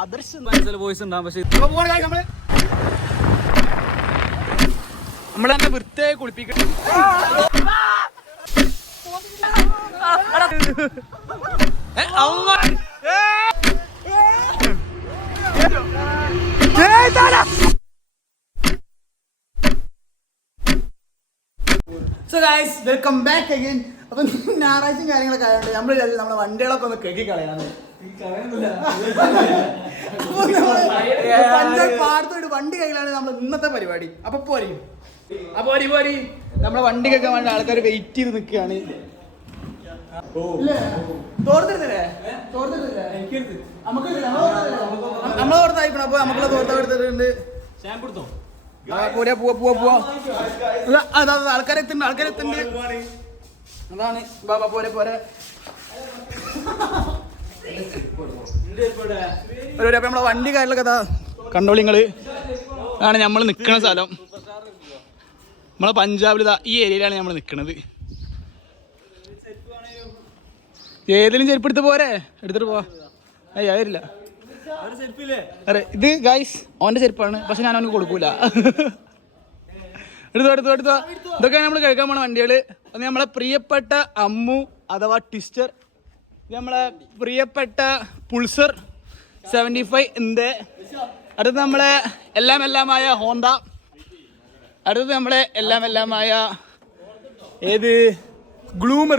Adarsh voice ഉണ്ടാവും. പക്ഷെ നമ്മൾ തന്നെ വൃത്തിയായി കുളിപ്പിക്കണം. So guys welcome back again. അപ്പൊ ഞായറാഴ്ചയും കാര്യങ്ങളൊക്കെ ആയതുകൊണ്ട് നമ്മളെ വണ്ടികളൊക്കെ ഒന്ന് കഴുകി കളയാന്ന്. പഞ്ചായത്ത് പാടത്തോട്ട് വണ്ടി കയ്യിലാണ് നമ്മൾ ഇന്നത്തെ പരിപാടി. അപ്പൊ പോരി നമ്മളെ വണ്ടി കേൾക്കാൻ വേണ്ടി ആൾക്കാർ വെയിറ്റ് ചെയ്ത് നിൽക്കുകയാണ്. നമ്മളെ തോർത്തായിക്കണം. അപ്പൊ നമുക്കുള്ള തോർത്ത എടുത്തിട്ടുണ്ട്. പോവാ ആൾക്കാരെത്തുണ്ട്. അതാണ് ബാബാ പോരെ നമ്മളെ വണ്ടി കാര്യങ്ങളൊക്കെ കണ്ടോളിങ്ങള്. ആണ് നമ്മൾ നിൽക്കുന്ന സ്ഥലം. നമ്മളെ പഞ്ചാബിൽ ഈ ഏരിയയിലാണ് നമ്മൾ നിൽക്കുന്നത്. ഏതെങ്കിലും ചെരുപ്പ് എടുത്ത് പോരെ, എടുത്തിട്ട് പോവാ. അതില്ല. അതെ ഇത് ഗൈസ് ഓന്റെ ചെരുപ്പാണ്, പക്ഷെ ഞാൻ അവന് കൊടുക്കൂല. എടുത്തോ. ഇതൊക്കെയാണ് നമ്മൾ കഴിക്കാൻ പോണ വണ്ടികള്. അത് നമ്മളെ പ്രിയപ്പെട്ട അമ്മു അഥവാ ട്വിസ്റ്റർ, നമ്മളെ പ്രിയപ്പെട്ട പുൾസർ 75. അടുത്ത് നമ്മളെ എല്ലാമായ ഹോണ്ട. അടുത്തത് നമ്മളെ എല്ലാമായ ഏത് ഗ്ലൂമർ.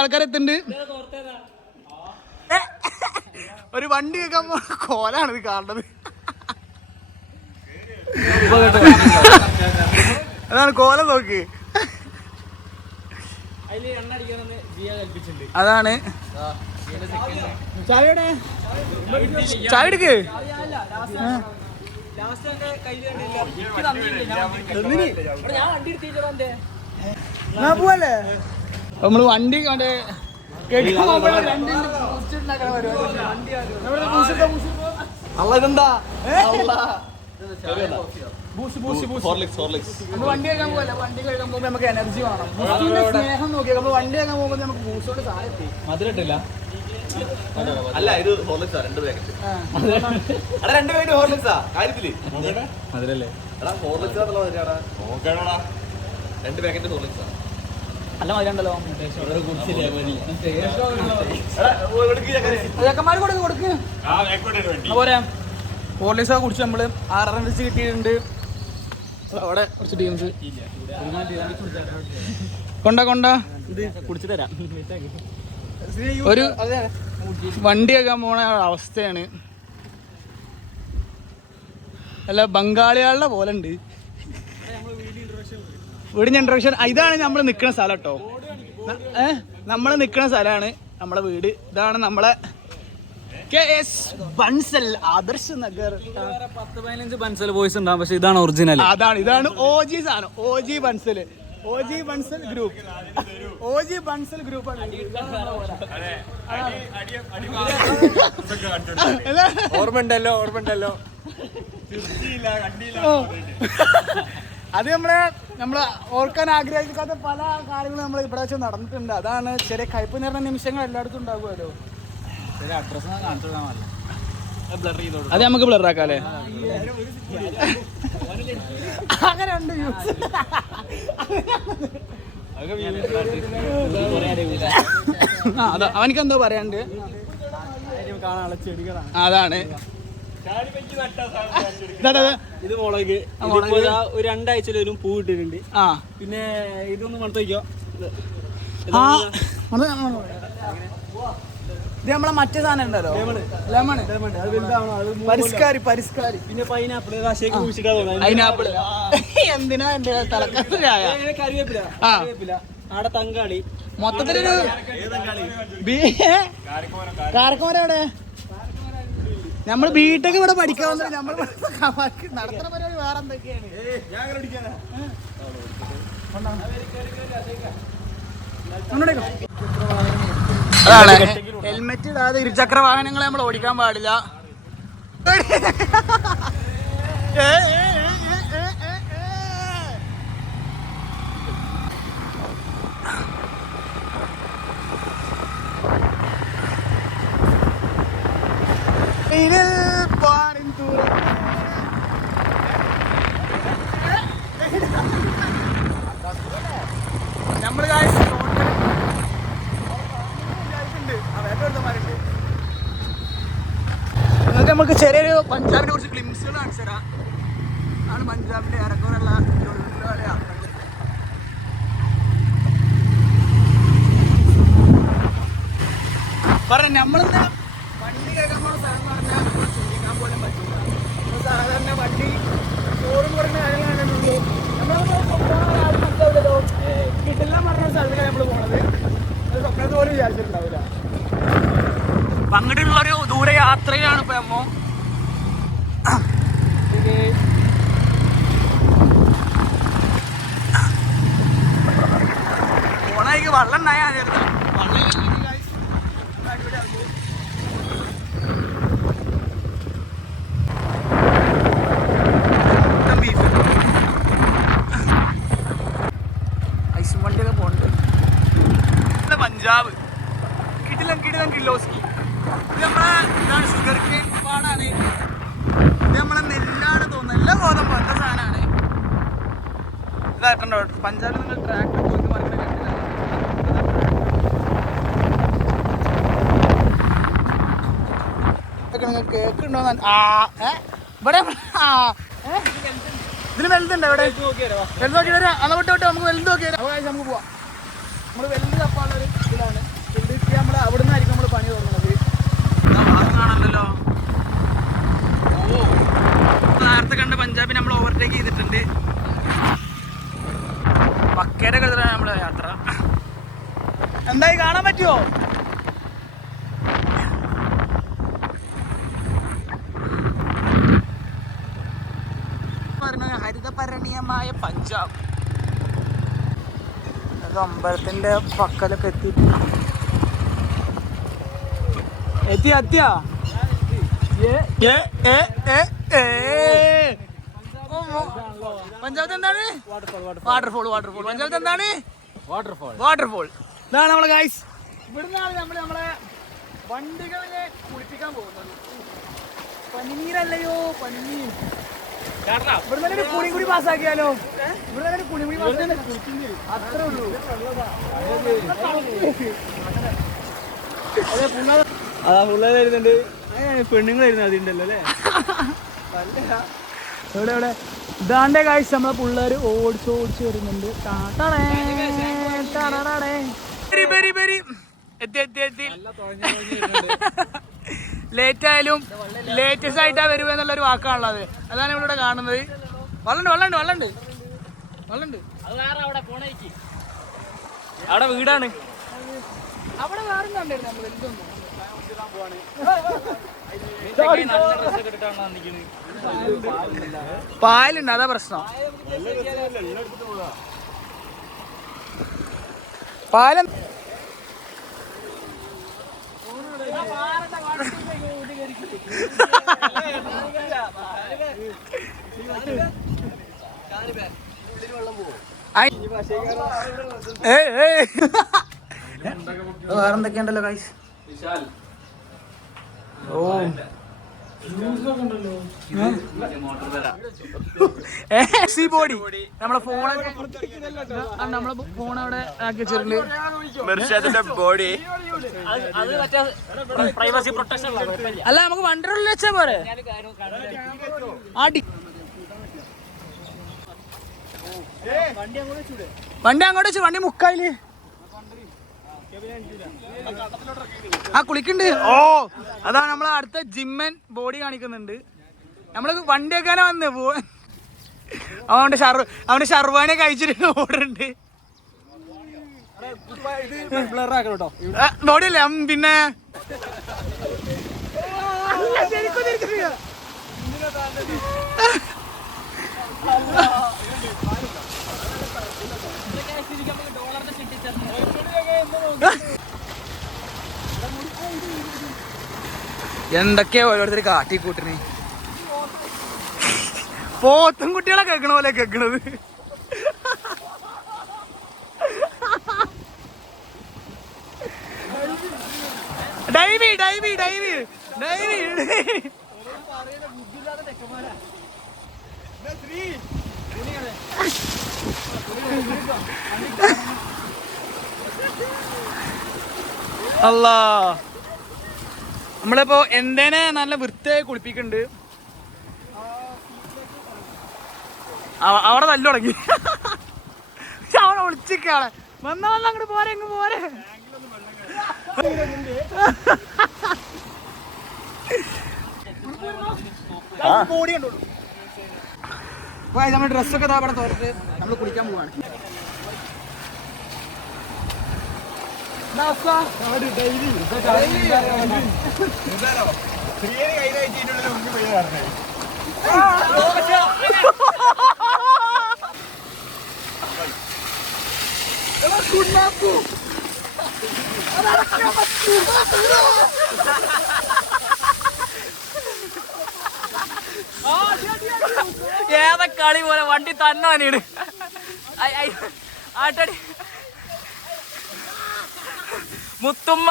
ആൾക്കാരെത്തുണ്ട്. ഒരു വണ്ടി കേൾക്കാൻ കോലാണ് ഇത് കാണുന്നത്. അതാണ് കോലം നോക്ക്. അതാണ് ചായ എടുക്ക്. പോവല്ലേ നമ്മള് വണ്ടി കണ്ടേ അള്ളതെന്താ വണ്ടി കഴിക്കാൻ പോലെ. വണ്ടി കഴിക്കാൻ പോകുമ്പോ നമുക്ക് എനർജി വേണം. സ്നേഹം നോക്കിയാൽ നമ്മൾ വണ്ടി കഴിക്കാൻ പോകുമ്പോൾ നമുക്ക് ബൂസ്റ്റോട് സാധനം മധുരട്ടില്ല. അല്ല ഇത് ഹോർലിക്സാ, 2 പാക്കറ്റ്. 2 പാക്കറ്റ് ഹോർലിക്സാ കാര്യത്തില് മധുരല്ലേ? 2 പാക്കറ്റ് ഹോർലിക്സാ നല്ല മധുരണ്ടല്ലോ. ചെക്കന്മാര് കൊടുക്ക് പോരാ. ഹോർലിക്സാ കുടിച്ച് നമ്മള് 6 റൺസ് കിട്ടിയിട്ടുണ്ട്. അവിടെ കുറച്ച് ടീംസ് കൊണ്ട ഇത് കുടിച്ചു തരാം. ഒരു വണ്ടി കേൾക്കാൻ പോണ അവസ്ഥയാണ്. അല്ല ബംഗാളികളുടെ പോലെ ഉണ്ട് വീടിന് ഇൻട്രൊഡക്ഷൻ. ഇതാണ് നമ്മൾ നിൽക്കുന്ന സ്ഥലം കേട്ടോ. നമ്മൾ നിൽക്കുന്ന സ്ഥലമാണ് നമ്മളെ വീട്. ഇതാണ് നമ്മളെ KS ബൻസൽ ആദർശ് നഗർ. 10-15 ബൻസൽ ബോയ്സ് ഉണ്ടാവും, പക്ഷെ ഇതാണ് ഒറിജിനൽ. ഇതാണ് OG സാധനം. OG ബൻസൽ ഗ്രൂപ്പ് ആണ്. ഓർമ്മണ്ടല്ലോ. അത് നമ്മള് ഓർക്കാൻ ആഗ്രഹിക്കാത്ത പല കാര്യങ്ങളും നമ്മൾ ഇവിടെ വെച്ച് നടന്നിട്ടുണ്ട്. അതാണ് ചെറിയ കയ്പ് നിറഞ്ഞ നിമിഷങ്ങൾ എല്ലായിടത്തും ഉണ്ടാകുമല്ലോ. അത് നമുക്ക് ബ്ലറാക്കാല്ലേ? അങ്ങനെ ഉണ്ട്. അവനക്ക് എന്തോ പറയാണ്ട്. അതാണ് ഇത് മുളക്. ഒരു 2 ആഴ്ചയിലും പൂ ഇട്ടിട്ടുണ്ട്. പിന്നെ ഇതൊന്ന് മണത്ത് വയ്ക്കോ. ഇത് നമ്മളെ മറ്റേ സാധനം ഉണ്ടല്ലോ, ലെമൺ. പരിസ്കാരി. പിന്നെ പൈനാപ്പിൾ. എന്തിനാ എന്റെ തലക്കത്തിലായ കറിവേപ്പില. ആടെ തങ്കാളി. മൊത്തത്തിലൊരു കാരക്കോര. നമ്മൾ ബിടെക് ഇവിടെ പഠിക്കാൻ വന്നത് നമ്മൾ നടത്തുന്ന പരിപാടി വേറെ എന്തൊക്കെയാണ്. അതാണ് ഹെൽമെറ്റ് ഇടാതെ ഇരുചക്ര വാഹനങ്ങളെ നമ്മൾ ഓടിക്കാൻ പാടില്ല. നമ്മള് നിങ്ങൾക്ക് നമുക്ക് ചെറിയൊരു പഞ്ചാബിനെ കുറിച്ച് ഗ്ലിംസുകൾ കാണിച്ചു തരാം. ആണ് പഞ്ചാബിന്റെ ഏറെക്കുറെയുള്ള യാത്രകൾ. പറഞ്ഞു നമ്മളിന്ന് വണ്ടി കേൾക്കാൻ പോകുന്ന സ്ഥലം പറഞ്ഞാൽ ചിന്തിക്കാൻ പോലും പറ്റില്ല. നമ്മൾ സാധാരണ വണ്ടി ചോറും കുറഞ്ഞ കാര്യങ്ങളാണല്ലോ. നമ്മളോ കിട്ടെല്ലാം പറഞ്ഞ സ്ഥലത്തിലാണ് നമ്മൾ പോണത്. സ്വപ്നത്ത് പോലും വിചാരിച്ചിട്ടുണ്ടാവില്ല. അപ്പം അങ്ങോട്ടുള്ളൊരു ദൂരയാത്രയാണ് ഇപ്പം അമ്മോ. ഇത് പോണേക്ക് വെള്ളം ഉണ്ടായാൽ വെള്ളം ഐസും വണ്ടിയൊക്കെ പോകണ്ട്. പഞ്ചാബ് കിടിലം കിലോസ്കി. ഇത് നമ്മളെ ഇതാണ് ഷുഗർ കെയിൻ പാടാണ്. ഇത് നമ്മളെ നെല്ലാണ് തോന്നുന്നത്. എല്ലാം ഗോതമ്പ് എന്താ സാധനമാണ് ഇതായിട്ടുണ്ടോ. പഞ്ചാബിൽ നിങ്ങൾ ട്രാക്ടർ പോയിട്ട് മറിക്കുന്ന കണ്ടില്ല. കേക്ക് ഉണ്ടോ ഇവിടെ ഇതിന് വലുതുണ്ടോ ഇവിടെ? വലുത് നോക്കി വരാം. അന്ന് വിട്ട് നമുക്ക് വലുത് നോക്കി വരാം. നമുക്ക് പോവാം. നമ്മൾ വലുത് തപ്പാനുള്ളൊരു ഇതിലാണ്. വലുത് നമ്മൾ അവിടെ നിന്നായിരിക്കും നമ്മൾ പണി തുടങ്ങുന്നത്. കാണാമല്ലോ. നേരത്തെ കണ്ട പഞ്ചാബിൽ നമ്മൾ ഓവർടേക്ക് ചെയ്തിട്ടുണ്ട്. പക്കയുടെ കഴുതലാണ് നമ്മുടെ യാത്ര. എന്തായി കാണാൻ പറ്റുമോ? ഹരിതപരണീയമായ പഞ്ചാബ്. അത് അമ്പലത്തിന്റെ പക്കലൊക്കെ എത്തിയാ പഞ്ചാബത്ത് എന്താണ്? വാട്ടർഫോൾ. പഞ്ചാബത്ത് എന്താണ്? വാട്ടർഫോൾ. ഇതാണ് നമ്മളെ ഗൈസ്. ഇവിടുന്നാണ് നമ്മളെ വണ്ടികളിലെ കുളിപ്പിക്കാൻ പോകുന്നത്. പനിനീരല്ലയോ പനിനീർ. ഇവിടെ കുളിമുടി പാസ്സാക്കിയാലോ? ഇവിടെ കുളിമുടി പാസ്സാക്കിയാലോ? അത്രേ ഉള്ളൂ. അതാ പിള്ളേർ വരുന്നുണ്ട്. പെണ്ണുങ്ങൾ വരുന്നത് അതിണ്ടല്ലോ അല്ലേ? എവിടെ എവിടെ ഇതാണ്ടേ കാഴ്ച നമ്മളെ പിള്ളേർ ഓടിച്ച് വരുന്നുണ്ട്. എത്തി ലേറ്റ് ആയാലും ലേറ്റസ്റ്റ് ആയിട്ടാ വരുക എന്നുള്ളൊരു വാക്കാണുള്ളത്. അതാണ് ഇവിടെ കാണുന്നത്. വെള്ളണ്ട് അവിടെ വീടാണ്. അവിടെ വേറെ കണ്ടായിരുന്നു നമ്മൾ എന്തൊന്നും പാലുണ്ട്. അതാ പ്രശ്നം. പാലം വേറെന്തൊക്കെയുണ്ടല്ലോ ഗൈസ്. ഓ ബോഡി നമ്മളെ ഫോൺ അവിടെ ആക്കി വെച്ചിട്ടുണ്ട്. ബോഡി അല്ല നമുക്ക് വണ്ടറുള്ളിൽ വെച്ചാ പോരെ. വണ്ടി അങ്ങോട്ട് വെച്ചു. വണ്ടി മുക്കായില് കുളിക്കുന്നുണ്ട്. ഓ അതാണ് നമ്മളെ അടുത്ത ജിമ്മൻ ബോഡി കാണിക്കുന്നുണ്ട്. നമ്മള് വണ്ടി വെക്കാനാ വന്ന് അവന്റെ ഷർവാനെ കഴിച്ചിട്ട് ഓടുന്നുണ്ട്. ബോഡിയല്ലേ പിന്നെ എന്തൊക്കെയാ ഓരോരുത്തർ കാട്ടിക്കൂട്ടിന്. പോത്തും കുട്ടികളെ കേൾക്കണ പോലെ കേൾക്കണത്. ഡൈവ് അല്ലാ നമ്മളിപ്പോ എന്തേനെ നല്ല വൃത്തിയായി കുളിപ്പിക്കുന്നുണ്ട്. അവിടെ നല്ല തുടങ്ങി അവിടെ ഒളിച്ചിക്കാളെ വന്ന അങ്ങോട്ട് പോരെ അങ്ങ് പോരെ. നമ്മൾ ഡ്രസ്സൊക്കെ അവിടെ തോർത്ത് നമ്മൾ കുളിക്കാൻ പോവാണ്. ഏതാ കളി പോലെ വണ്ടി തന്നെ തന്നെയാണ്. ആട്ടടി മുത്തുമ്മ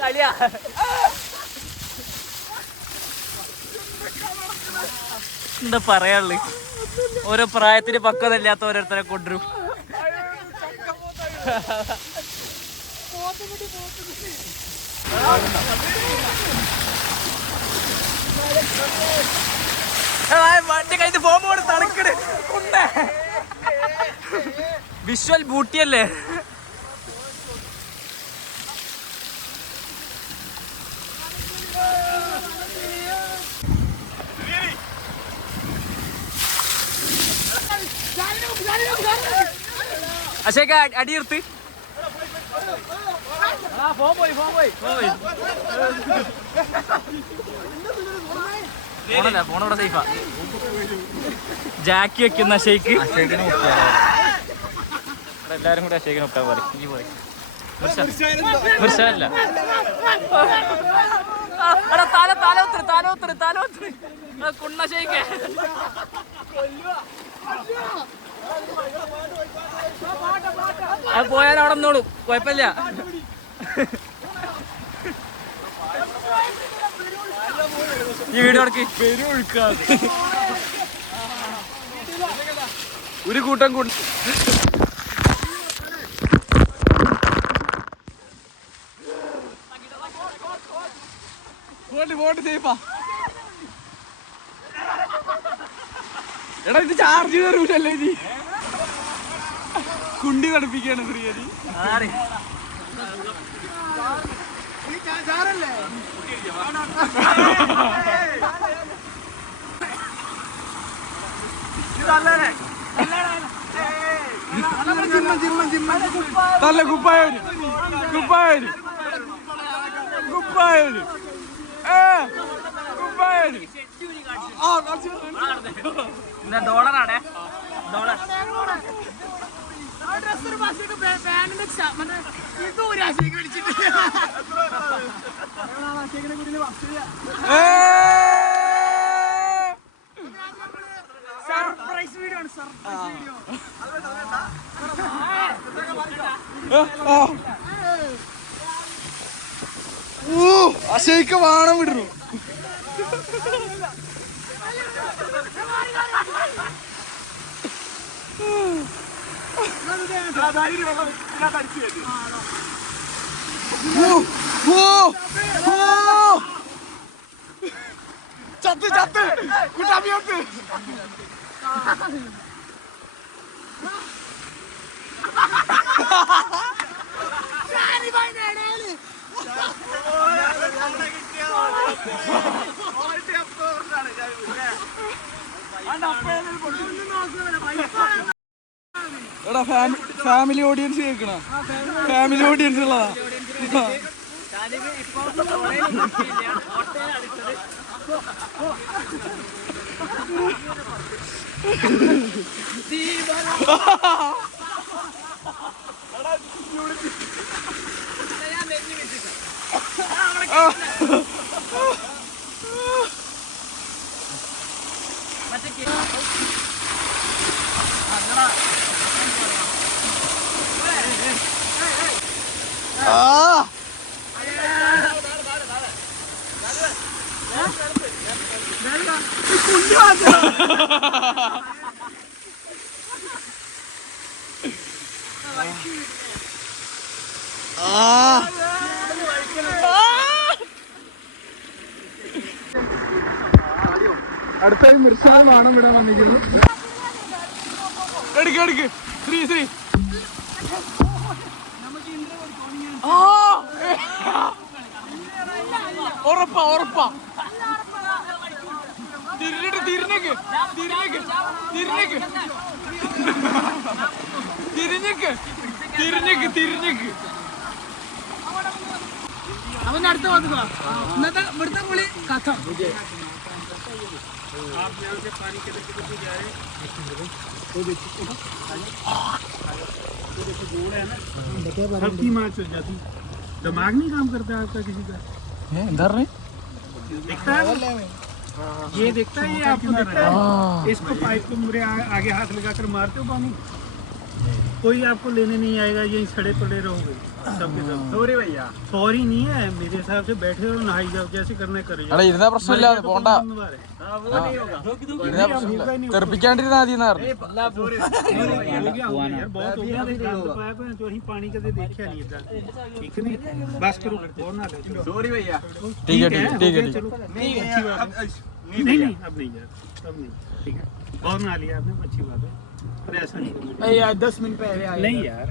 കളിയാ. എന്താ പറയാനുള്ളത്, ഓരോ പ്രായത്തിന് പക്വതയില്ലാത്ത ഓരോരുത്തരെ കൊണ്ടുവരും. വണ്ടി കഴിഞ്ഞ് പോകുമ്പോ തണുക്കട് വിഷ്വൽ ബൂട്ടിയല്ലേ. അശേഖ അടിയർത്ത് ഫോണോടെ സേഫാ. ജാക്കി വെക്കുന്ന ഷെയ്ക്ക് എല്ലാരും കൂടെ ഷെയ്ക്കിന് ഒക്കാൻ പോലെ തലോത്തിരി കുണ്ണ ഷെയ്ക്ക് അത് പോയാലും അവിടെ നിന്നോളൂ, കുഴപ്പമില്ല. ഈ വീഡിയോ എടുക്ക് ഒരു കൂട്ടം കൊണ്ട് പോട്ട് സേഫാ. എടാ ഇത് ചാർജ് കയറൂലല്ലേ ജി, കുണ്ടി തണുപ്പിക്കാണ് പ്രിയരി. നല്ല കുപ്പായൂര് കുപ്പായൂര് കുപ്പായൂര് കുപ്പായൂര് ഡോളറാണേ ഡോളർ. സർപ്രൈസ് വീഡിയോ ആണ്. അശേക്ക് വാണം വിടുന്നു. ചത്ത് ചത്ത് കുട്ടാപ്പിയോട്ട് എടാ ഫാമിലി ഓഡിയൻസ് കേൾക്കണ, ഫാമിലി ഓഡിയൻസ് ഉള്ളതാ. മറ്റേ അടുത്ത മിർശാൽ വേണം വിടാൻ വന്നിരിക്കുന്നു. എടുക്ക് ശ്രീ ശ്രീ ഉറപ്പാ തിരിഞ്ഞിട്ട് തിരിഞ്ഞേക്ക് അവന്റെ അടുത്ത് വന്നു. ഇന്നത്തെ ഇവിടുത്തെ പുളി കഥ. सबकी मार चल जाती, दिमाग नहीं काम करता आपका किसी का? दिखता है ये दिखता है, ये आपको दिखता है। इसको पाइप को मेरे आगे हाथ लगाकर मारते हो पानी, कोई आपको लेने नहीं आएगा, यही सड़े पड़े रहोगे सबके सब। सॉरी भैया, सॉरी नहीं है मेरे हिसाब से, बैठे हो नहाई जाओ, जैसे करना करे जाओ। പ്രശ്നമില്ല പോണ്ട തെറിപ്പിക്കാണ്ടിരുന്നാ മതി. पानी का देखा नहीं ठीक नहीं, बस करो और ना लो। सॉरी भैया, ठीक है नहीं अब नहीं यार, अब नहीं, ठीक है और ना लिया आपने, अच्छी बात है, पर ऐसा नहीं 10 मिनट पहले नहीं यार,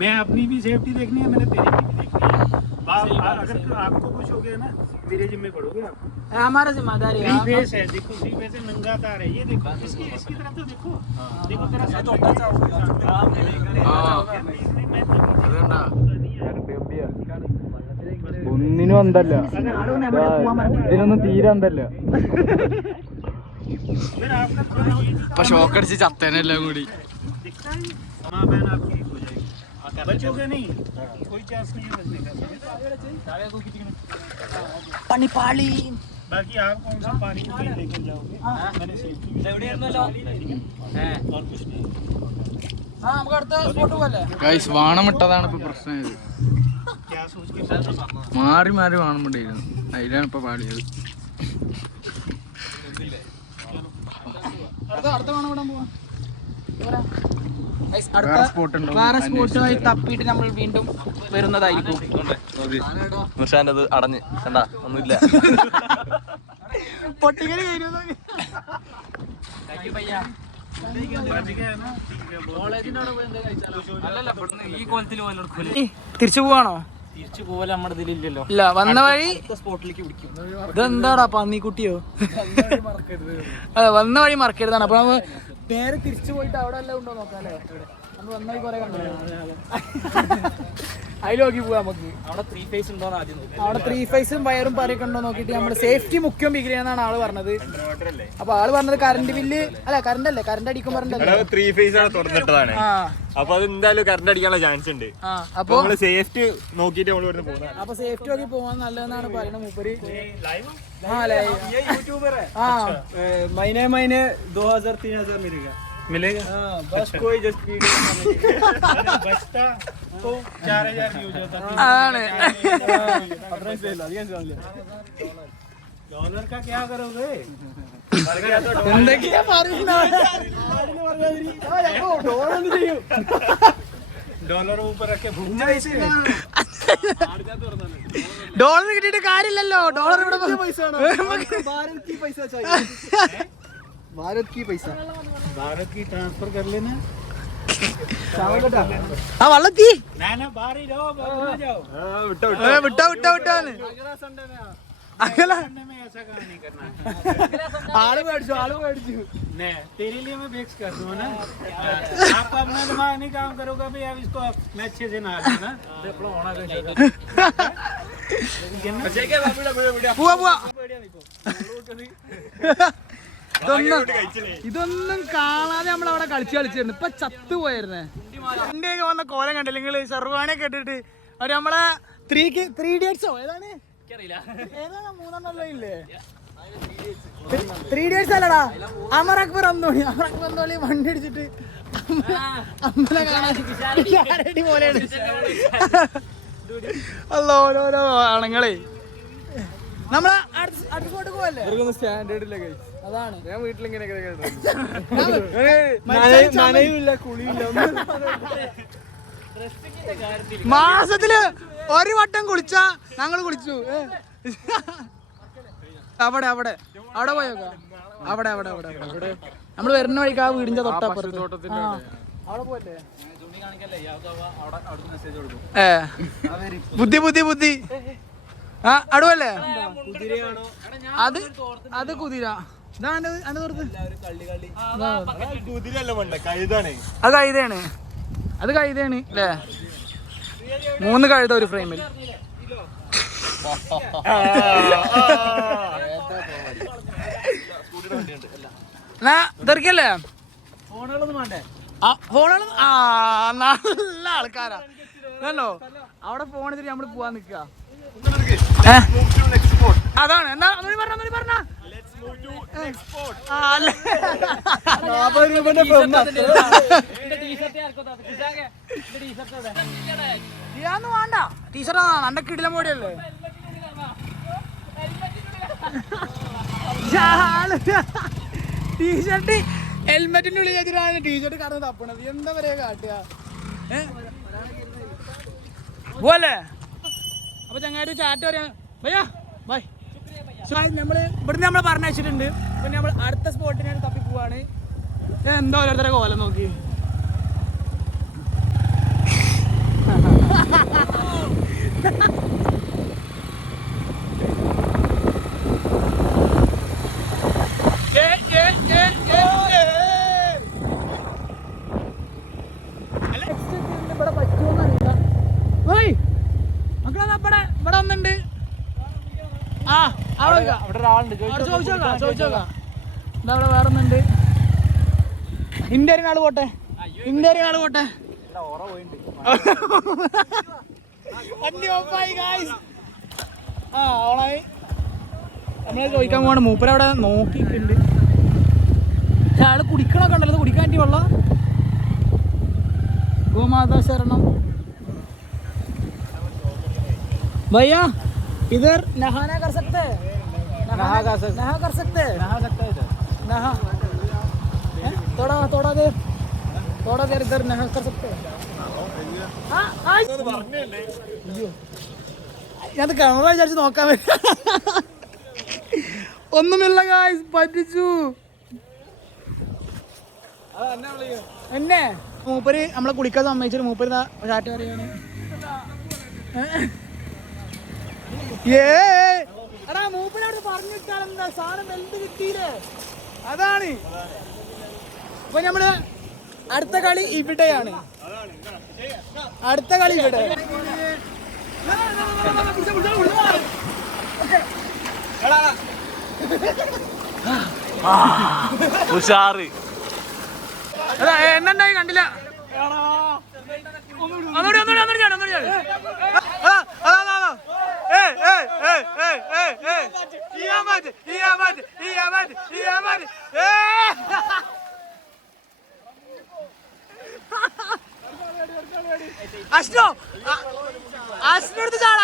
मैं अपनी भी सेफ्टी देखनी है, मैंने तेरी भी देखनी है। अगर आपको कुछ हो गया ना, मेरे जिम्मे पड़ोगे आप। हमारा जिम्मेदारी थ्री फेस है, देखो थ्री फेस है, नंगा तार है, ये देखो इसकी तरफ तो देखो, देखो तेरा साथ ഒന്നിനും അന്തല്ല, ഇതിനൊന്നും തീരെ അന്തല്ല. ഇപ്പൊ ഷോക്കടിച്ച് ചത്തേനെല്ലാം കൂടി. माँ बहन आपकी हो जाएगी, बचोगे नहीं, कोई चांस नहीं है बचने का। പണിപ്പാളി. बाकी आप कौन सा पानी को कहीं लेकर जाओगे, मैंने सेफ्टी और कुछ नहीं। നമുക്ക് അടുത്ത സ്പോട്ട് പോലെ ഗൈസ് വാണം ഇട്ടതാണ് ഇപ്പൊ പ്രശ്നം. ഇത് क्या सोच के മാറി വാണം ഇട്ടായിരുന്നു, അതിലാണ് ഇപ്പൊ പാടിയത്. അടുത്ത വേണം വിടാൻ പോവാ. വേറെ സ്പോട്ടുമായി തപ്പിയിട്ട് നമ്മൾ വീണ്ടും വരുന്നതായിരിക്കും. മുർഷാന്റെ അടഞ്ഞ് കണ്ടാ ഒന്നുമില്ല. പൊട്ടിക്കല് തിരിച്ചു പോവാണോ? തിരിച്ചു പോലെ നമ്മുടെ ഇതിലില്ലല്ലോ. ഇല്ല, വന്ന വഴി സ്പോട്ടിലേക്ക് പിടിക്കും. ഇതെന്താടാ പന്നിക്കുട്ടിയോ? അതെ, വന്ന വഴി മറക്കരുതാണ്. അപ്പൊ നമ്മൾ നേരെ തിരിച്ചു പോയിട്ട് അവിടെ എല്ലാം ഉണ്ടോ നോക്കാം അല്ലേ? നമ്മൾ വന്ന വഴി കുറെ കണ്ടു, അതിൽ നോക്കി പോവാ നമുക്ക്. അവിടെ 3 ഫേസ് ഉണ്ടോന്ന് ആദ്യം നോക്കാം. അവിടെ 3 ഫേസും വയറും പറയൊക്കെ ഉണ്ടോ നോക്കിയിട്ട് നമ്മള് സേഫ്റ്റി മുഖ്യം ബിഗിലെന്നാണ് ആള് പറഞ്ഞത്. അപ്പൊ ആള് പറഞ്ഞത് കറണ്ട് ബില്ല് അല്ല, കറണ്ട് അല്ലേ, കറണ്ട് അടിക്കും പറഞ്ഞിട്ടല്ലേ. 3 ഫേസ് ആണ് തുറന്നിട്ടതാണ്. അപ്പൊ അത് എന്തായാലും കറണ്ട് അടിക്കാനുള്ള ചാൻസ് ഉണ്ട്. അപ്പൊ സേഫ്റ്റി നോക്കിട്ട് നമ്മൾ ഇവിടുന്ന് പോകുന്നത്. അപ്പൊ സേഫ്റ്റി നോക്കി പോവാൻ നല്ലതെന്നാണ് പറയുന്നത് മൂപ്പര്. महीने 2000-3000 मिलेगा बस कोई जस्ट बचता तो 4000 यूज होता डॉलर का क्या करोगे? എന്തൊക്കെയാ പറയുന്നത്? डॉलर ऊपर रख के ഡോളർ കിട്ടിയിട്ട് കാര്യമില്ലല്ലോ. ഡോളർ ഇവിടെ भारत की ट्रांसफर कर लेना। ആ വള്ളത്തി ना बाहर ही रहो, जाओ വിട്ടോ വിട്ടാന്ന് अगला संडे में അകല संडे में ऐसा काम नहीं करना। ആള് മേടിച്ചു. नहीं, तेरे लिए मैं फिक्स कर दूँ ना, आपका अपना दिमाग नहीं काम करोगा भाई, अब इसको मैं अच्छे से नहा लूँ ना। പോവാ. ഇതൊന്നും കാണാതെ നമ്മൾ അവിടെ കളിച്ചിരുന്നു. ഇപ്പൊ ചത്തു പോയിരുന്നേ. വണ്ടിയൊക്കെ വന്ന കോലം കണ്ടില്ല നിങ്ങള്? സർവാനെ കേട്ടിട്ട് അവര് നമ്മളെ 3 ഇഡിയറ്റ്സോ ഏതാണ് മൂന്നെണ്ണല്ലോ ഇല്ലേ? 3 ഇഡിയറ്റ്സ് അല്ലടാ, അമർ അക്ബർ അന്തോണി വണ്ടി അടിച്ചിട്ട് അമ്മനെ കാണാൻ പോലെയാണ്. അല്ല ഓരോരോ ആണുങ്ങളെ നമ്മളെ അടുത്ത സ്പോട്ട് പോവല്ലേ? സ്റ്റാൻഡേർഡില്ല. അതാണ് ഞാൻ വീട്ടിലിങ്ങനെ നനയുമില്ല കുളിയില്ല മാസത്തില് ഒരു വട്ടം കുളിച്ചാ ഞങ്ങൾ കുളിച്ചു അവിടെ അവിടെ അവിടെ പോയോക്ക അവിടെ അവിടെ അവിടെ അവിടെ നമ്മള് വരുന്ന വഴിക്ക് ആ വീടിന്റെ തൊട്ടപ്പുറത്ത് അവിടെ പോയല്ലേ ബുദ്ധി ബുദ്ധി ബുദ്ധി ആ അടുവല്ലേ അത് അത് കുതിര ഇതാണ് അത് കൈതയാണ് അത് കൈതയാണ് അല്ലേ 3 കഴുത ഒരു ഫ്രെയിമിൽ ഇതറിക്കല്ലേ ഫോണുകളൊന്നും വേണ്ടേ ഫോണുകൾ നല്ല ആൾക്കാരാ അല്ലോ അവിടെ ഫോൺ എടുത്തിട്ട് നമ്മള് പോവാൻ നിക്ക അതാണ് എന്നാ പറഞ്ഞ വേണ്ട ടീഷർട്ടാ നല്ല കിടിലം പോടിയല്ലേ ടീഷർട്ട് ഹെൽമെറ്റിന്റെ ഉള്ളിൽ എതിരാണ് ടീഷർട്ട് കടന്ന് തപ്പണത് എന്താ പറയാ കാട്ടുക പോലെ അപ്പൊ ചങ്ങായിട്ട് ചാറ്റ് പറയാ ഭയ്യാ ബൈ നമ്മള് ഇവിടുന്ന് നമ്മള് പറഞ്ഞയച്ചിട്ടുണ്ട് പിന്നെ നമ്മൾ അടുത്ത സ്പോട്ടിനാണ് തപ്പി പോവാണ് എന്താ ഓരോരുത്തരെ കോലം നോക്കി ഇവിടെ പറ്റുമോന്നറിയില്ല മക്കളെ ഇവിടെ ഒന്നുണ്ട് ആ അവിടെ ചോദിച്ചോക്കാം എന്താ അവിടെ വേറെ ഒന്നുണ്ട് ഇന്ത്യൻ ആള് പോട്ടെ വണ്ടി ഓഫായി ഗായ്സ് ആ ഓളായി നമ്മളെ ചോദിക്കാൻ പോവാണ് മൂപ്പരവിടെ നോക്കിയിട്ടുണ്ട് പക്ഷെ ആള് കുടിക്കണൊക്കെ ഉണ്ടല്ലോ കുടിക്കാൻ പറ്റിയ വെള്ളം ഗോമാതാ ശരണം भैया इधर नहाना कर सकते हैं नहा कर सकते हैं नहा थोड़ा देर इधर नहा कर सकते हैं ഞാൻ ക്യാമറ വിചാരിച്ച് നോക്കാൻ പറ്റും ഒന്നുമില്ല ഗായ്സ് പറ്റിച്ചു എന്നെ മൂപ്പര് നമ്മളെ കുളിക്കാൻ സമ്മതിച്ചിട്ട് മൂപ്പര് ചാറ്റ് പറയാണ് എടാ മൂപ്പനോട് പറഞ്ഞിട്ടാണെന്താ സാധനം വെൽഡ് കിട്ടിയില്ലേ അതാണ് അപ്പൊ നമ്മള് അടുത്ത കളി ഇവിടെയാണ് ഇവിടെ ഉഷാറ് എന്നുണ്ടായി കണ്ടില്ല അശ്നോ അശ്നെടുത്ത് ചാട്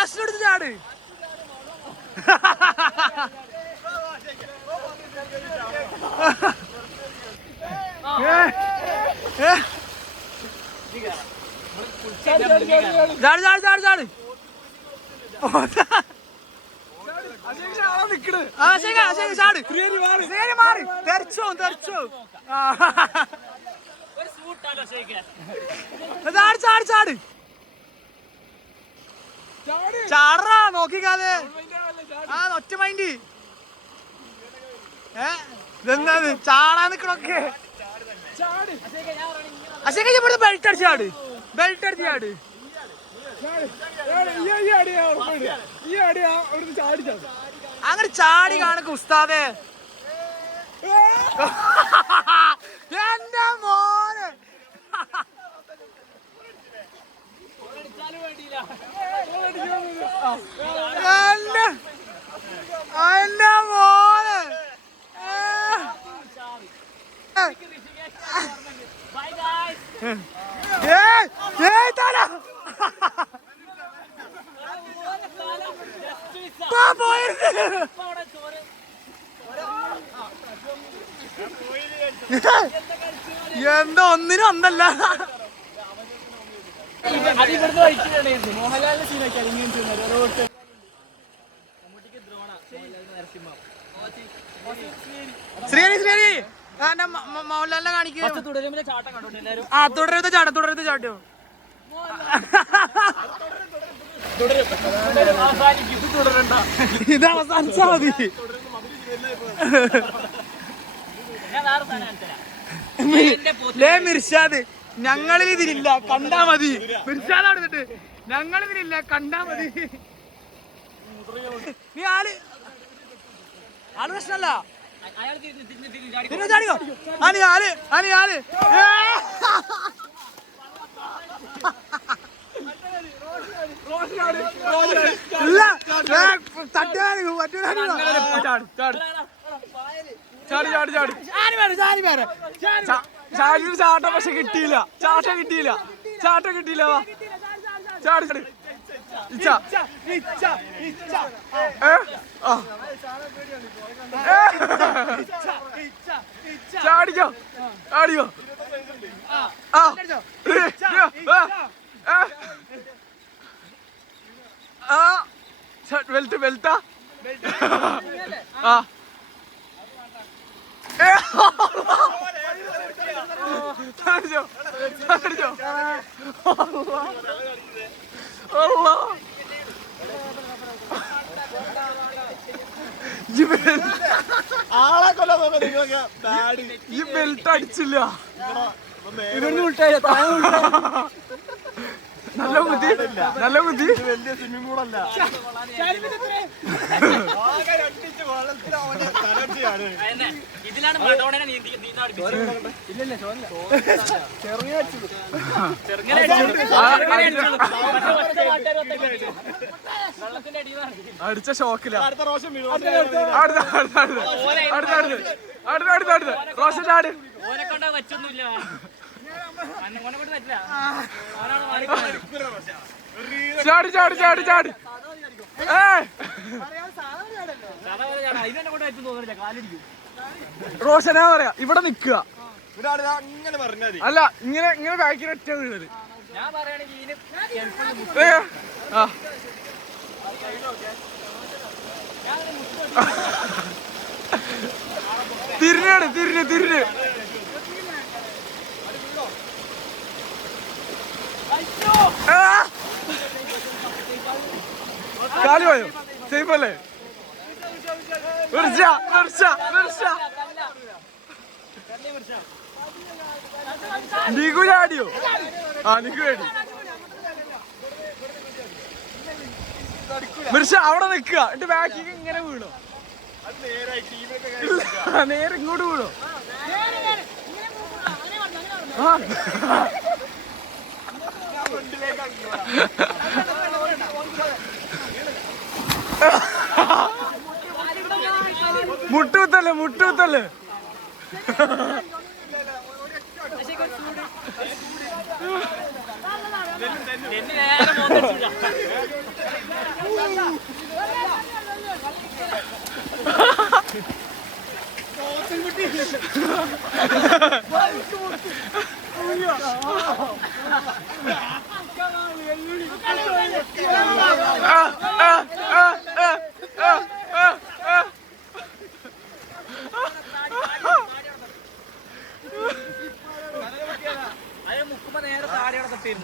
ചാട് ചാടാ നോക്കിക്കാതെ ആ ഒറ്റ മൈൻഡ് ഇതെന്താണ് ചാടാ നിക്കണൊക്കെ അശേഖ ഇവിടുന്ന് ബെൽറ്റ് അടിച്ച് ചാട് അങ്ങനെ ചാടി കാണക്ക് ഉസ്താദേ എന്റെ മോനെ എന്റെ മോനെ എന്താ ഒന്നിനും ഒന്നല്ല. മോഹൻലാലിന്റെ സീനൊക്കെ ശ്രീഹരി ശ്രീഹരി മോഹൻലാലിനെ കാണിക്കുക. തുടരുമ്പോ ചാട്ടം കണ്ടോട്ടെ എല്ലാരും. ആ തുടരുന്നത് ചാട്ടോ. ഇത് അവസാനിച്ചാ മതി. ലേ മിർഷാദ്, ഞങ്ങളിൽ ഇതിലില്ല, കണ്ടാ മതി. മിർഷാദ് അവിടെ നിന്നിട്ട് ഞങ്ങളിതിലില്ല, കണ്ടാ മതി. നീ ആള് പ്രശ്നല്ല. ചാട്ടം പക്ഷെ കിട്ടിയില്ല. ചാട്ടം കിട്ടിയില്ല. വാ ചാടി ചാടിക്കോ ആടിയോ. വെൽറ്റാ ആളെ കൊല്ലാൻ ഈ ബെൽറ്റ് അടിച്ചില്ല. നല്ല ബുദ്ധി. വലിയ സ്വിമ്മിംഗ് പൂളല്ല. ഇതിലാണ് അടിച്ച ഷോക്കില്ല. റോഷൻ ചാട്. ഓനെ കൊണ്ട് പറ്റൊന്നുമില്ല. ചാടി റോഷനാ പറയാ ഇവിടെ നിക്കുക. അല്ല ഇങ്ങനെ ബാക്കിൽ ഒറ്റ വീഴത്. ഞാൻ പറയുകയാണെങ്കിൽ തിരിഞ്ഞ് കാലി പോയോ? സേഫ് അല്ലേ? നികു ചാടിയോ? നികു ചാടി. മിർഷ അവിടെ നിക്കുക. എന്നിട്ട് ബാക്കിക്ക് ഇങ്ങനെ വീണോ? നേരെ ഇങ്ങോട്ട് വീണോ? മുട്ടുകുത്തല്ലേ.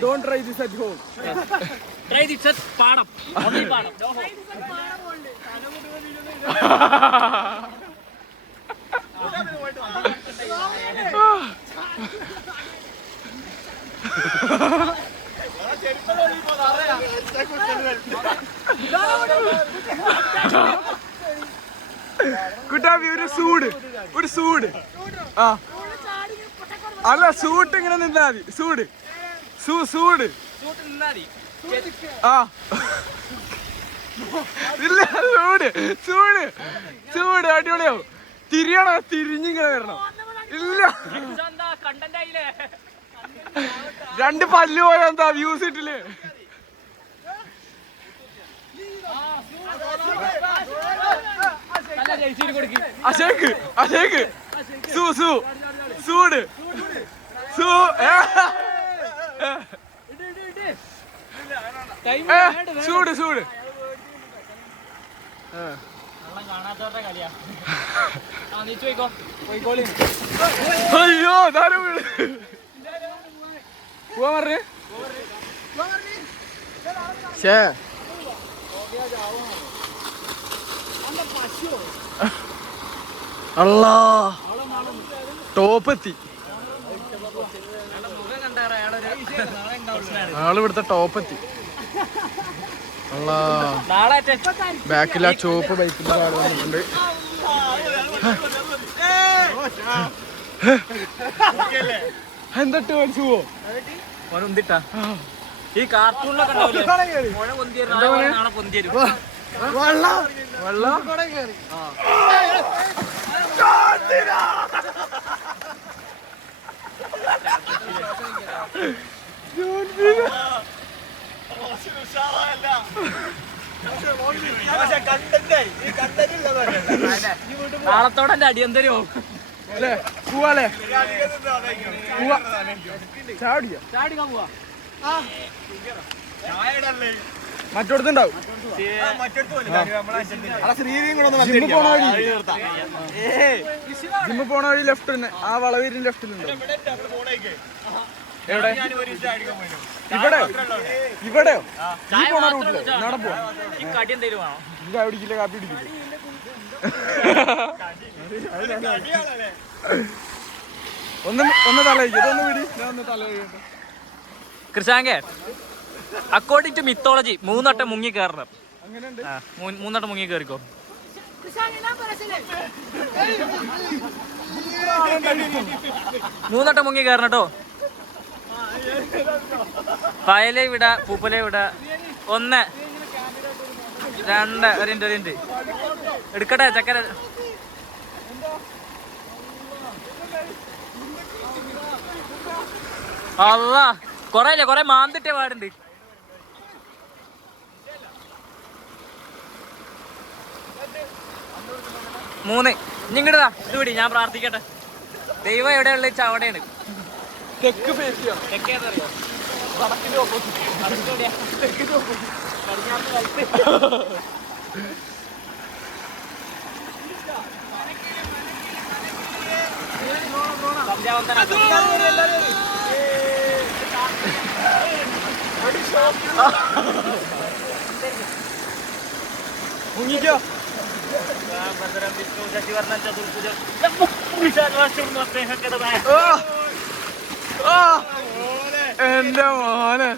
Don't try this at home. Try this at Padam. Only Padam. കുട്ടാപ്പി ഒരു സൂട്. അല്ല സൂട്ട് ഇങ്ങനെ നിന്നാ മതി. സൂട് ഇല്ല. സൂട് അടിപൊളിയാവും. തിരിഞ്ഞിങ്ങനെ വരണം. ഇല്ല രണ്ട് പല്ല് പോയാ എന്താ വ്യൂസ് ഇട്ടില്ലേ? അശേക്ക് അശേക്ക് സൂ സൂ സൂട് സൂ സൂട് സൂട് അയ്യോ ധാരം വീട് പോവാ പറഞ്ഞേ ശേ അല്ലാ ടോപ്പ് എത്തി ആളിവിടുത്തെ ടോപ്പ് എത്തി അല്ലാ ബാക്കിൽ ആ ചോപ്പ് ബൈക്കിന്റെ ആള് വന്നിട്ടുണ്ട് എന്തൊട്ട് മേടിച്ചു പോവോ ഈ കാർട്ടൂണിലൊക്കെ നാളെ പൊന്തിരും വെള്ളം നാളത്തോടെ എന്റെ അടിയന്തരോ അല്ലേ പോവാല്ലേ പോവാ ചാടിക്കാൻ പോവാ മറ്റോടത്തുണ്ടാവും ജിമ്മ് പോണ വഴി ലെഫ്റ്റ് തന്നെ ആ വളവിന് ലെഫ്റ്റിലുണ്ട് എവിടെ ഇവിടെ ഇവിടെയോ ഈ പോണ റൂട്ടില് അവിടെ പോവാ കടി എന്തേലും വേണോ ചായ പിടിക്കില്ല കാപ്പി പിടിക്കില്ല ഒന്ന് തല ഇതൊന്ന് പിടി ഞാൻ ഒന്ന് തല കഴിയട്ടെ കൃഷാങ്കേ അക്കോർഡിംഗ് ടു മിത്തോളജി 3 വട്ടം മുങ്ങി കയറണം അങ്ങനെയുണ്ട് 3 വട്ടം മുങ്ങി കയറിക്കോ മൂന്നട്ടം മുങ്ങി കയറണം കേട്ടോ പായലെ വിട പൂപ്പലെ വിട 1 2 ഒരിന്റ് എടുക്കട്ടെ ചക്കര അല്ല കൊറേ ഇല്ലേ കൊറേ മാന്തിട്ടേ പാടുണ്ട് മൂന്ന് ഇങ്ങോട്ടാ ഇത് പിടി ഞാൻ പ്രാർത്ഥിക്കട്ടെ ദൈവം എവിടെയുള്ള ചവടയാണ് തെക്ക് പേശിയോ തെക്കേതറിയോ വടക്കിന്റെ മുങ്ങിക്കോ എന്റെ മോനെ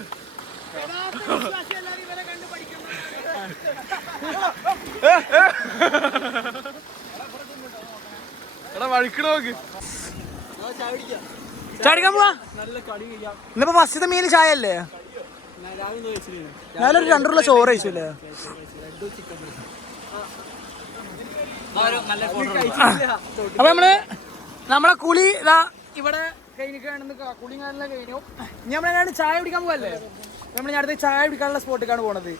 എടാ വഴിക്കണ നോക്ക് ചാടിക്കാൻ പോവാ ഇന്നിപ്പോ ഫസ്റ്റത്തെ മീന് ചായ അല്ലേ ഞാനൊരു 2 ഉള്ള ചോറ് കഴിച്ചില്ലേ അപ്പൊ നമ്മളെ കുളി ഇതാ ഇവിടെ കഴിഞ്ഞിട്ടാണ് കുളി കാണാൻ കഴിഞ്ഞു ഇനി നമ്മളെങ്ങാണ്ട് ചായ കുടിക്കാൻ പോവല്ലേ നമ്മൾ ഞാൻ അടുത്ത് ചായ കുടിക്കാനുള്ള സ്പോട്ടിലേക്കാണ് പോണത്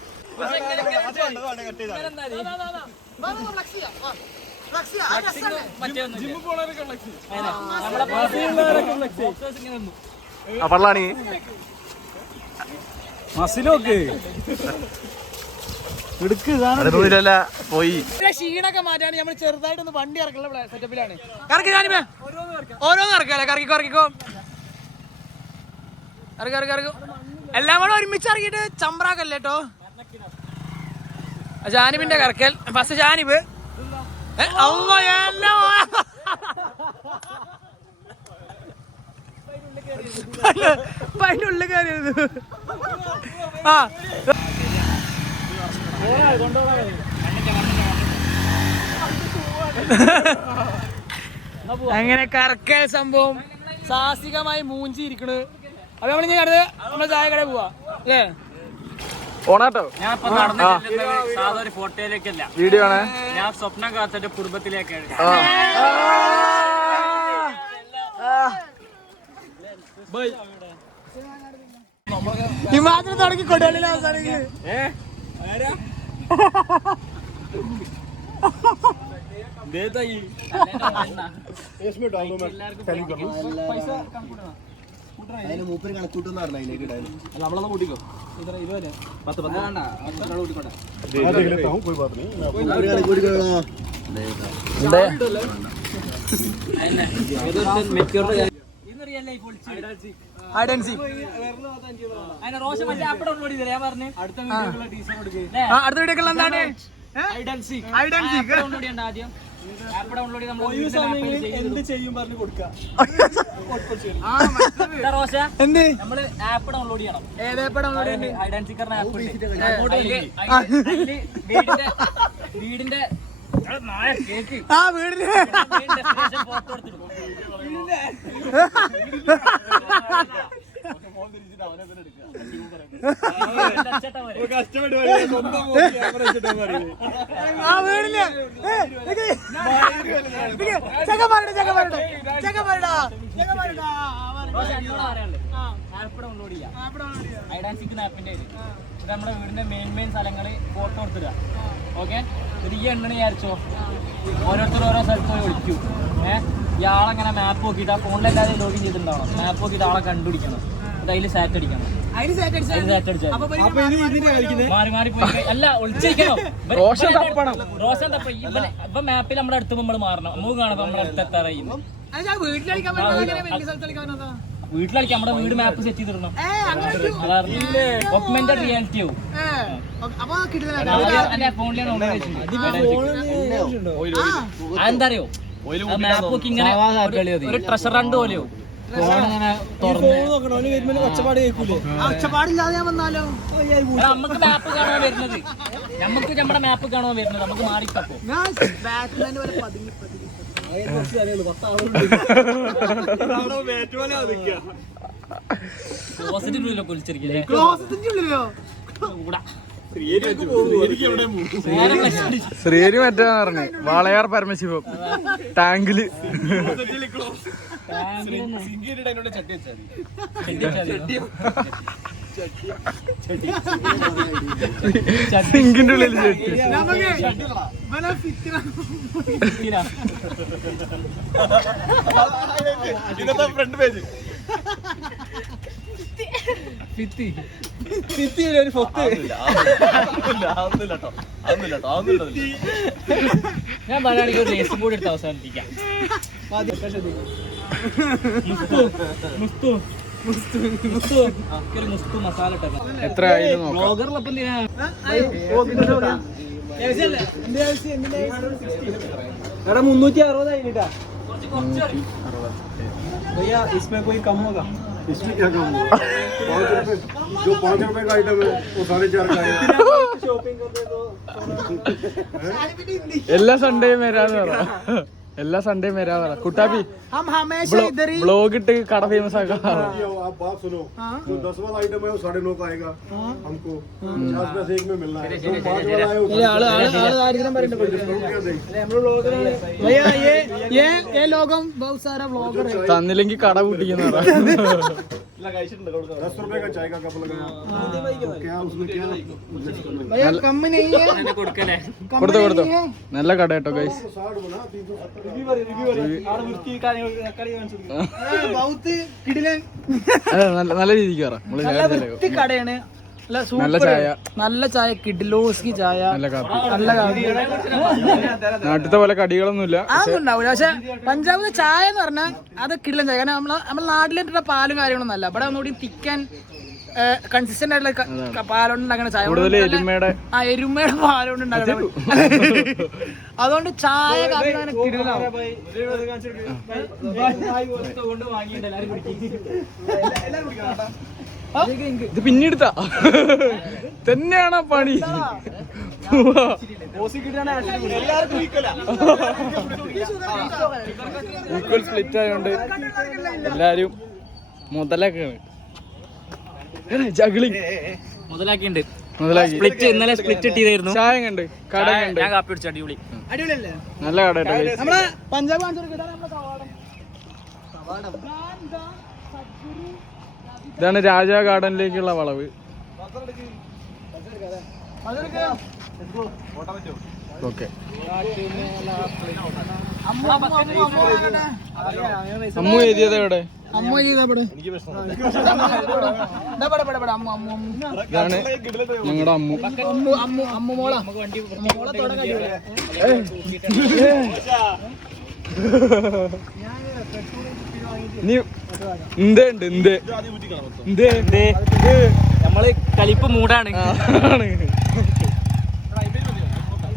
പള്ളാണി മസിലൊക്കെ പോയി ക്ഷീണൊക്കെ മാറ്റാണ് നമ്മൾ ചെറുതായിട്ടൊന്ന് വണ്ടി ഇറക്കുള്ള സെറ്റപ്പിലാണ് കറക്കി ഞാനിപ്പോ ഓരോന്ന് ഇറക്കല്ലേ കറക്കിക്കോ ഇറക്കോ എല്ലാം കൂടെ ഒരുമിച്ച് ഇറക്കിയിട്ട് ചമ്പ്രാക്കല്ലേ കേട്ടോ ജാനിബിന്റെ കറക്കൽ ഫസ്റ്റ് ജാനിബ് അതിന്റെ ഉള്ളിൽ കയറിയത് ആ അങ്ങനെ കറക്കൽ സംഭവം സാഹസികമായി മൂഞ്ചിരിക്കണ് അപ്പൊ നമ്മൾ ഇനി അടുത്ത് നമ്മള് ചായ കടയിൽ പോവാ അല്ലേ ഓണാട്ടോ ഞാൻ ഇപ്പൊ നടന്നു സാധാ ഒരു ഫോട്ടോയിലേക്കല്ല വീഡിയോ ആണ് ഞാൻ സ്വപ്നം കാത്തിട്ട് കുടുംബത്തിലേക്കാണ് ഹിമാചൽ തുടങ്ങി കൊടുവള്ളിയിൽ അവസാനിക്കുന്നത് മൂപ്പര് കണക്കൂട്ടൊന്നും നടന്ന അതിലേക്ക് ഇടാനും നമ്മളൊന്ന് കൂട്ടിക്കോ അടുത്ത വീഡിയോ എന്താണ് ആദ്യം ആപ്പ് ഡൗൺലോഡ് എന്ത് ചെയ്യും പറഞ്ഞു കൊടുക്കാം എന്ത് നമ്മള് ആപ്പ് ഡൗൺലോഡ് ചെയ്യണം ഏതാ ഡൗൺലോഡ് ചെയ്യുന്നത് ഐഡൻസിക്കറിന് ആപ്പ് വീടിന്റെ കേക്ക് ആ വീടിന് ഫോട്ടോ എടുത്തിടും ആ വീടിന് ആപ്പ് ഡൗൺലോഡ് ചെയ്യാം ഐഡൻസിക്കുന്ന ആപ്പിന്റെ നമ്മുടെ വീടിന്റെ മെയിൻ സ്ഥലങ്ങള് ഫോട്ടോ എടുത്തിടുക ഓക്കെ ഈ എണ്ണ വിചാരിച്ചോ ഓരോരുത്തർ ഓരോ സ്ഥലത്ത് പോയി വിളിക്കൂ ഇയാളങ്ങനെ മാപ്പ് നോക്കിയിട്ട് ആ ഫോണിലെല്ലാവരും ലോഗിൻ ചെയ്തിട്ടുണ്ടാവണം മാപ്പ് നോക്കിയിട്ട് ആളെ കണ്ടുപിടിക്കണം അതിൽ സാറ്റ് അടിക്കണം മാറി മാറി പോയി അല്ല ഒളിച്ചിരിക്കണം റോഷൻ തപ്പ ഇപ്പൊ മാപ്പിൽ നമ്മുടെ അടുത്ത് നമ്മൾ മാറണം നമുക്ക് കാണാം നമ്മുടെ അടുത്ത് എത്താറായിരുന്നു വീട്ടിലടിക്കാം നമ്മുടെ വീട് മാപ്പ് സെറ്റ് ചെയ്തിടണം ഓഗ്മെന്റഡ് റിയാലിറ്റി ആവും എന്താ അറിയോ മാപ്പ് ഒക്കെ ഇങ്ങനെ ഒരു ട്രഷർ റണ്ട് പോലെയോ നമുക്ക് മാപ്പ് കാണാൻ വരുന്നത് നമുക്ക് നമ്മുടെ മാപ്പ് കാണാൻ വരുന്നത് നമുക്ക് മാറിക്കപ്പോ പോസിറ്റീവ് കുളിച്ചിരിക്കില്ലേ ശ്രീഹരി മറ്റേ പറഞ്ഞു വാളയാർ പരമശിവം ടാങ്കില് സിങ്കിന്റെ ഉള്ളിൽ ഫ്രണ്ട് പേജ് ഒരു പൊത്ത് ഞാൻ പറയുകയാണെങ്കിൽ ഒരു റേസും കൂടി എടുത്ത് അവസാനിപ്പിക്കാം മസാല എത്ര ബ്ലോഗറിലപ്പം एड़ा 360 आई बेटा भैया इसमें कोई कम होगा इसमें क्या काम होगा जो 5 रुपए का आइटम है वो 4.5 का है शॉपिंग करते तो എല്ലാ സൺഡേയും വരാന്ന് പറ എല്ലാ സൺഡേയും വരാ പറ കുട്ടാപ്പി ബ്ലോഗ് ഇട്ട് കട ഫേമസ് ആക്കാം आप बात सुनो जो 10 वाला आइटम है वो 9.5 का आएगा हमको 50 पैसे एक में मिलना है जो 5 वाला है वो भैया ये लोग बहुत सारा ब्लॉगर है തന്നില്ലെങ്കിൽ കട പൂട്ടിക്കുന്ന പറ 10 रुपए का चाय का कप लगाया तो क्या उसमें क्या भैया कम नहीं है കൊടുക്കല്ലേ കൊടുത്തോ നല്ല കട കേട്ടോ ഗൈസ് 60 बना 370 बहुत किടിലൻ നല്ല രീതിക്ക് പറ കടയാണ് നല്ല ചായ നല്ല ചായ കിഡിലോസ്കി ചായ നല്ല നാട്ടിലത്തെ പോലെ കടികളൊന്നുമില്ല അതൊന്നും ഉണ്ടാവില്ല പക്ഷെ പഞ്ചാബിലെ ചായ എന്ന് പറഞ്ഞാൽ അത് കിടിലൻ ചായ കാരണം നമ്മളെ നാട്ടിലിട്ടുള്ള പാലും കാര്യങ്ങളൊന്നും അല്ല ഇവിടെ ഒന്നുകൂടി തിക്കാൻ കൺസിസ്റ്റന്റ് ആയിട്ടുള്ള പാലുണ്ടാക്കുന്ന ചായ എരുമയുടെ പാലുകൊണ്ടുണ്ടാക്കണം അതുകൊണ്ട് ചായ ഇത് പിന്നീടുത്താ തന്നെയാണ് പണി ഈക്വൽ സ്പ്ലിറ്റ് ആയതുകൊണ്ട് എല്ലാരും മുതലൊക്കെയാണ് മുതലാക്കിണ്ട് മുതലാക്കി സ്പ്ലിറ്റ് ഇന്നലെ സ്പ്ലിറ്റ് ഇട്ടിരുന്നു ചായ കണ്ട് കട കണ്ട് ഞാൻ കാപ്പി പിടിച്ചു അടിപൊളി അടിപൊളിയല്ലേ നല്ല കട നമ്മളെ പഞ്ചാബ് ഇതാണ് രാജാ ഗാർഡനിലേക്കുള്ള വളവ് ഓക്കെ. അമ്മു എഴുതിയത് എവിടെ? ഇതാണ് ഞങ്ങളുടെ അമ്മു. നീ നമ്മള് കലിപ്പ് മൂടാണ്.